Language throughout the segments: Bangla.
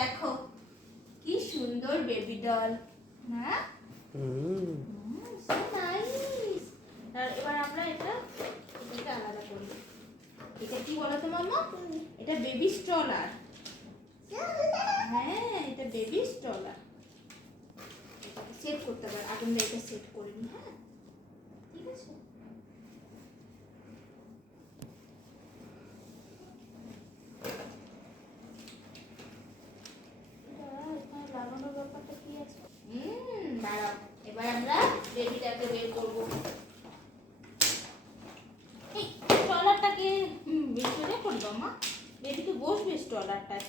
দেখো কি সুন্দর বেবি ডল। হ্যাঁ সো নাইস। আর এবার আমরা এটাকে আলাদা করি। এটা কি বলো তো মাম্মা? এটা বেবি স্ট্রলার। হ্যাঁ এটা বেবি স্ট্রলার। সেট করতে হবে, আগুন দিয়ে এটা সেট করে নি। হ্যাঁ ঠিক আছে। লাগানোর ব্যাপারটা কি আছে? দাঁড়াও, এবার আমরা বেবিটাকে বের করবো। এই স্ট্রলারটাকে বের করে দাও মা। বেবি তো বসবে স্ট্রলারটায়।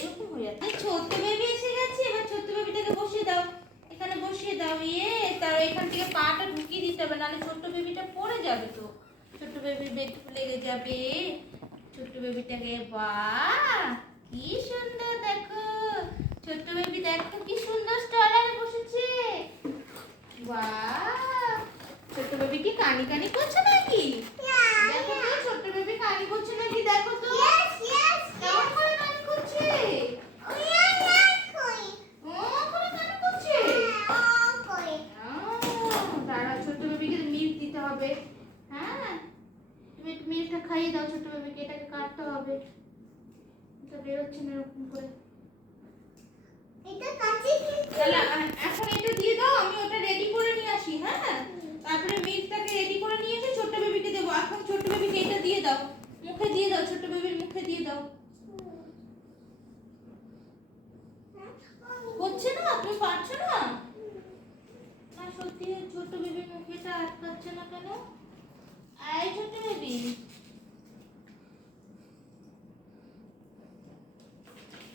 এরকম হয়ে যাচ্ছে। ছোট্ট বেবি এসে গেছে, এবার ছোট্ট বেবিটাকে বসিয়ে দাও, এখানে বসিয়ে দাও। তার এখান থেকে পাটা ঢুকিয়ে দিতে হবে, নাহলে ছোট্ট বেবিটা পড়ে যাবে তো। ছোট্ট বেবির বেড লেগে যাবে। ছোট্ট বেবিটাকে বাহ কি সুন্দর দেখো। ছোট্ট বেবি দেখো কি সুন্দর স্টলারে বসেছে। বাহ ছোট্ট বেবি কি কানি কানি করছে নাকি? দেখো তো ছোট্ট বেবি কানি করছে নাকি, দেখো তো। কেমন করে কানি করছে? দাঁড়া, ছোট্ট বেবিকে মিল্ক দিতে হবে। হ্যাঁ তুমি একটু মিল্কটা খাইয়ে দাও ছোট্ট বেবিকে। এটাকে কাটতে হবে, এটা বেরোচ্ছে না এরকম করে। এখন এটা দিয়ে দাও, আমি ওটা রেডি করে নিয়ে আসি। হ্যাঁ তারপরে মিল্কটাকে রেডি করে নিয়ে এসে ছোট্ট বেবিকে দেবো। এখন ছোট্ট বেবিকে এটা দিয়ে দাও, মুখে দিয়ে দাও, ছোট্ট বেবির মুখে দিয়ে দাও। হচ্ছে না, তুমি পারছো না? না সত্যি ছোট্ট বেবির মুখেটা আটকাচ্ছে না কেন? আয় ছোট্ট বেবি।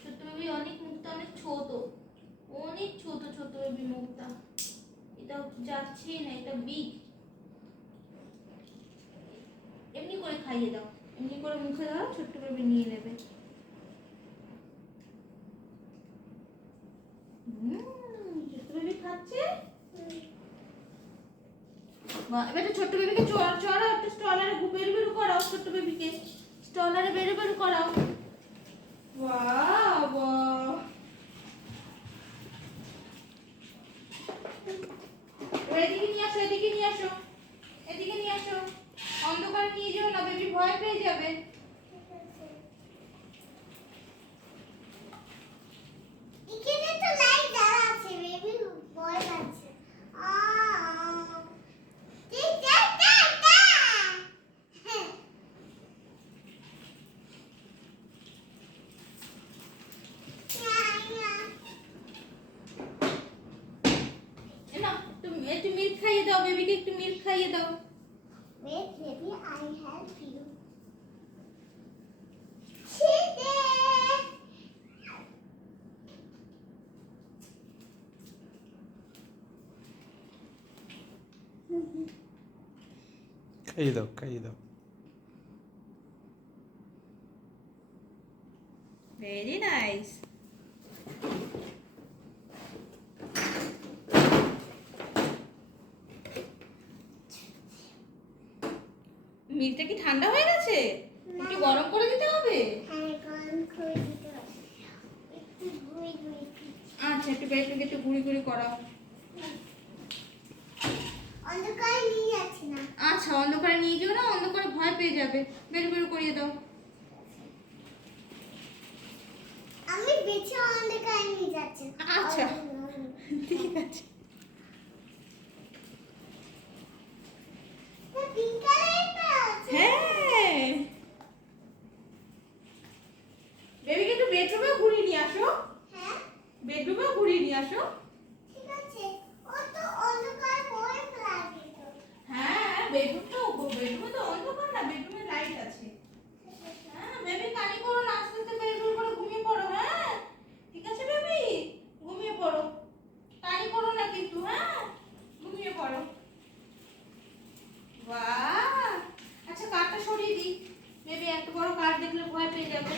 ছোট্ট বেবি অনেক মুখটা অনেক ছোট, অনেক ছোট ছোট বেবি মুখটা। এটা যাচ্ছেই না, এটা বিগ। এমনি করে খাইয়ে দাও, এমনি করে মুখে দাও, ছোট্ট বেবি নিয়ে নেবে। ছোট্ট বেবি খাচ্ছে। এবার ছোট্ট বেবিকে চড়াও, একটা স্টলারে বেরু বেরু করাও। ছোট্ট বেবিকে স্টলারে বেরু বেরু করাও। বাহ বাহ। এদিকে নিয়ে আসো, এদিকে নিয়ে আসো, এদিকে নিয়ে আসো। অন্ধকারে নিয়ে যেও না, বেবি ভয় পেয়ে যাবে। এখানে তো লাইট জ্বালা আছে, বেবি ভয় লাগছে। একটু মিল্ক খাইয়ে দাও বেবিকে, একটু মিল্ক খাইয়ে দাও। Wait, baby, I help you. খাইয়ে দাও, খাইয়ে দাও। Very nice. মিল্কটা কি ঠান্ডা হয়ে গেছে? একটু গরম করে দিতে হবে। হ্যাঁ গরম করে দিতে হবে। একটু গুঁড়ি গুঁড়ি। আচ্ছা একটু বেবিকে একটু গুঁড়ি গুঁড়ি করাও। অন্ধকারে নিয়ে যাচ্ছি না। আচ্ছা অন্ধকারে নিয়ে যেও না, অন্ধকারে ভয় পেয়ে যাবে। বেরু বেরু করিয়ে দাও। আমি বেছে অন্ধকারে নিয়ে যাচ্ছি। আচ্ছা ঠিক আছে। পিঙ্ক কালারটা আছে। হ্যাঁ বেবিকে একটু বেডরুমে ঘুরিয়ে নিয়ে আসো। হ্যাঁ বেডরুমে ঘুরিয়ে নিয়ে আসো। ঠিক আছে। ও তো অন্ধকার ভয় লাগে তো। হ্যাঁ বেডরুমে তো অন্ধকার না, বেডরুমে লাইট আছে। হ্যাঁ বেবি কানি করো না, আস্তে আস্তে বেডরুম করে ঘুমিয়ে পড়ো। হ্যাঁ ঠিক আছে বেবি, ঘুমিয়ে পড়ো, কানি করো না কিন্তু। হ্যাঁ ঘুমিয়ে পড়ো। বাহ আচ্ছা কাঠটা সরিয়ে দিই, বেবি এত বড় কাঠ দেখলে ভয় পেয়ে যাবে।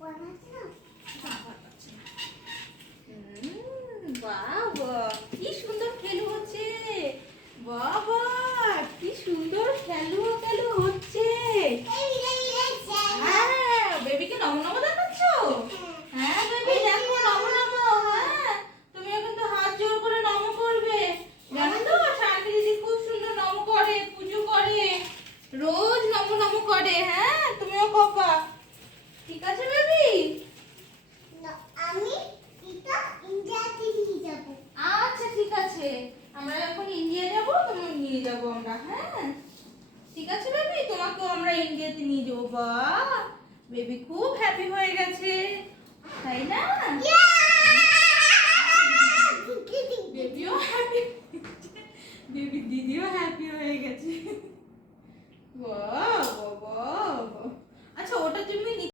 ভয় লাগছে না? না ভয় পাচ্ছে না। বাবা কি সুন্দর খেলু হচ্ছে, বাবা কি সুন্দর খেলু খেলু হচ্ছে। হ্যাঁ বেবিকে নমো নমো দেখাচ্ছ। হ্যাঁ বেবি দেখো নমো নমো। হ্যাঁ তুমিও কিন্তু হাত জোর করে নমো করবে, জানো তো শান্তি দিদি খুব সুন্দর নমো করে, পুজো করে, রোজ নমো নমো করে। হ্যাঁ তুমিও করবা, ঠিক আছে বেবি? আমি এটা ইন্ডিয়াতে নিয়ে যাব। আচ্ছা ঠিক আছে, আমরা যখন ইন্ডিয়া যাব তুমি নিয়ে যাব আমরা। হ্যাঁ ঠিক আছে বেবি, তোমাকেও আমরা ইন্ডিয়াতে নিয়ে যাবো। বাহ বেবি খুব হ্যাপি হয়ে গেছে, তাই না?